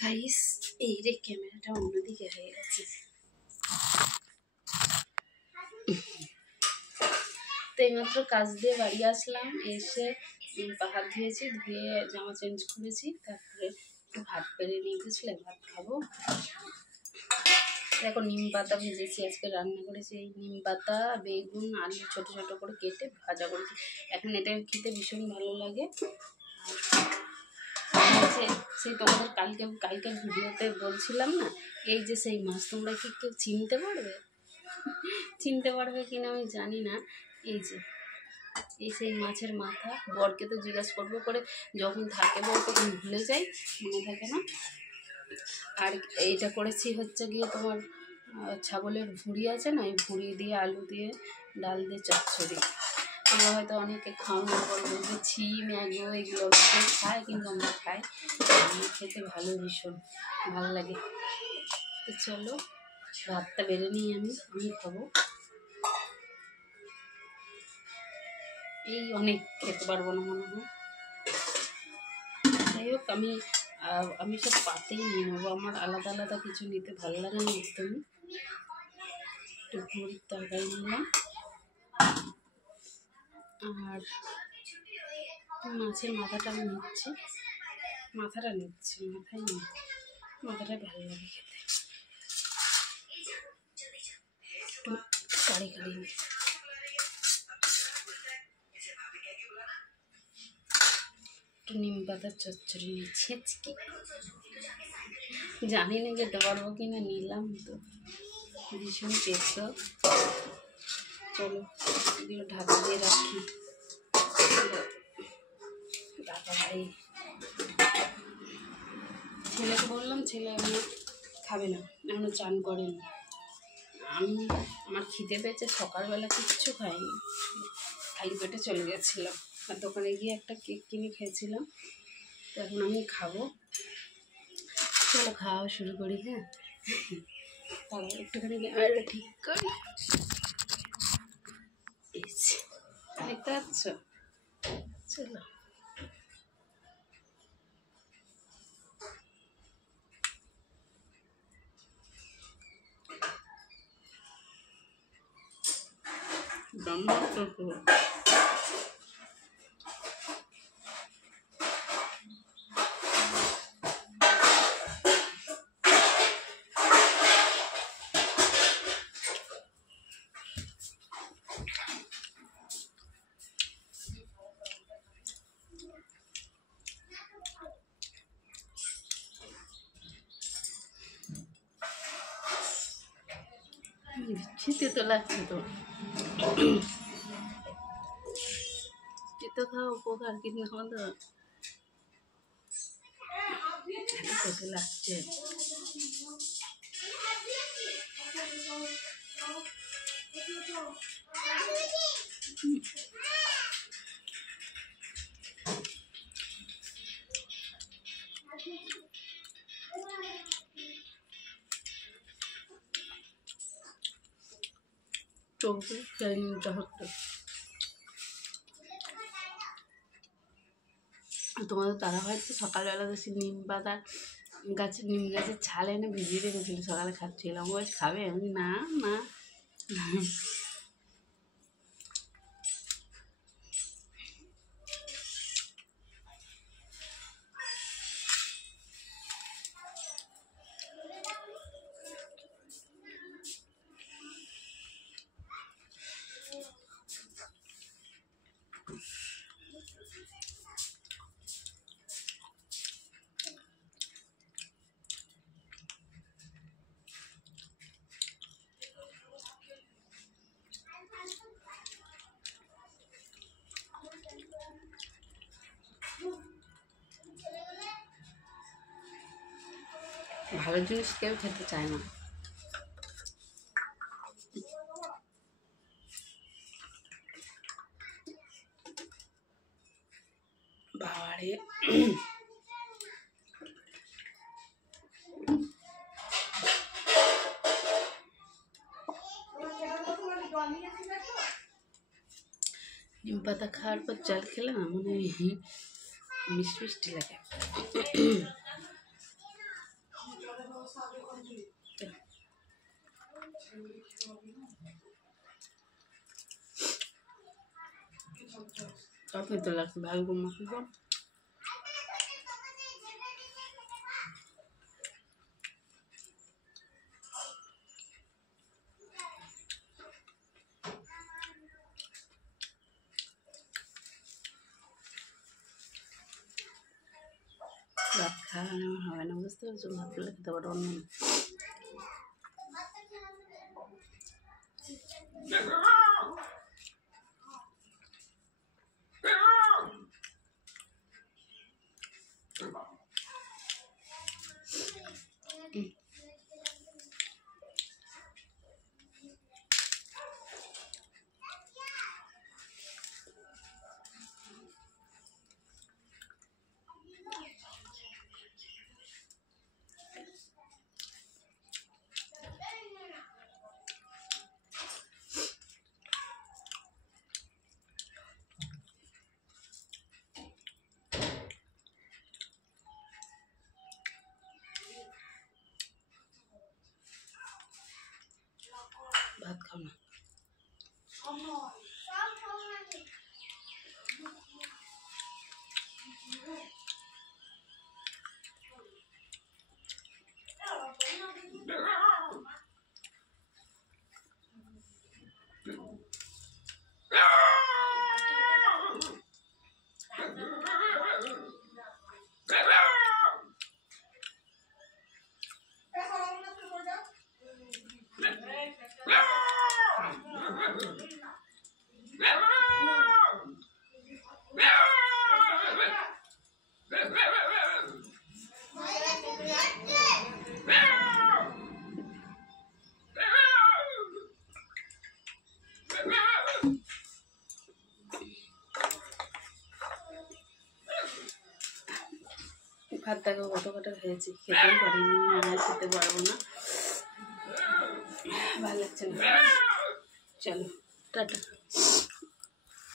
Guys এই রে ক্যামেরাটা অন্যদিকে হয়ে গেছে। তো এইমাত্র কাজ দিয়ে বাড়ি আসলাম, এসে হাত ধুয়েছি, ধুয়ে জামা চেঞ্জ করেছি, তারপরে একটু ভাত পেরে নিয়ে গেছিলাম, ভাত খাবো। দেখো নিম পাতা ভেজেছি, আজকে রান্না করেছি এই নিম পাতা, বেগুন, আলু ছোট ছোট করে কেটে ভাজা করেছি। এখন এটা খেতে ভীষণ ভালো লাগে। সেই তোমাদের কালকের ভিডিওতে বলছিলাম না, এই যে সেই মাছ, তোমরা কি কেউ চিনতে পারবে কিনা আমি জানি না। এই যে এই সেই মাছের মাথা, বরকে তো জিজ্ঞাসা করবো করে, যখন থাকে বর তখন ভুলে যাই, মনে থাকে না। আর এইটা করেছি হচ্ছে গিয়ে তোমার ছাগলের ভুঁড়ি আছে না, এই ভুঁড়ি দিয়ে আলু দিয়ে ডাল দিয়ে চচ্চড়ি। তোমরা হয়তো অনেকে খাওয়ানোর পর বলবে ছি ম্যাগো এগুলো খায়, কিন্তু আমরা খাই, খেতে ভালো, ভীষণ ভালো লাগে। তো চলো ভাতটা বেড়ে নিই, আমি খাবো। এই অনেক খেতে পারবো না মনে হয়। যাই হোক আমি সব পাতেই নিয়ে নেবো, আমার আলাদা আলাদা কিছু নিতে ভালো লাগে না একদমই। একটু ভুঁড়ির তরকারি নিলাম, আর মাছের মাথাটা আমি নিচ্ছি, মাথাটাই নিচ্ছি, মাথাটা ভালো লাগে খেতে, একটু কারি একটু নিম পাতার চচ্চড়ি নিচ্ছি। জানি না খেতে পারবো কিনা, নিলাম তো, ভীষণ টেস্ট। চলো এগুলো ঢাকা দিয়ে রাখি। ছেলেকে বললাম, ছেলে এখনো খাবে না, এখনো চান করেনি। আমার খিদে পেয়েছে, সকালবেলা কিচ্ছু খাইনি, খালি পেটে চলে গেছিলাম, আর দোকানে গিয়ে একটা কেক কিনে খেয়েছিলাম। তো এখন আমি খাবো, চলো খাওয়া শুরু করি। হ্যাঁ তারপর একটুখানি ক্যামেরাটা ঠিক করি। দেখতে পাচ্ছ? চলো শীতে তো লাগছে, তো শীতে খাওয়া উপকার, কিন্তু এখন তো খেতে লাগছে। চোখে খেয়ে নিতে হতো। তোমাদের দাদা ভাই তো সকালবেলা বেশি নিম গাছের ছাল এনে ভিজিয়ে রেখেছিল, সকালে খাচ্ছিলাম, ও খাবে, আমি না না। ভালো জিনিস কেউ খেতে চায় না। বাবারে নিম পাতা খাওয়ার পর জল খেলে না মনে হয় মিষ্টি মিষ্টি লাগে। আপনি তো লাগছে ভাই মাকে তো ভাত খাওয়ানো হবে না, বুঝতে পারছো? ভাত পেলে খেতে পারো অন্য না। ভাত খাও না। ভাত দেখো কত কটা খেয়েছি, খেতেই পারিনি, আর খেতে পারবো না, ভালো লাগছে না। চলো টাটা।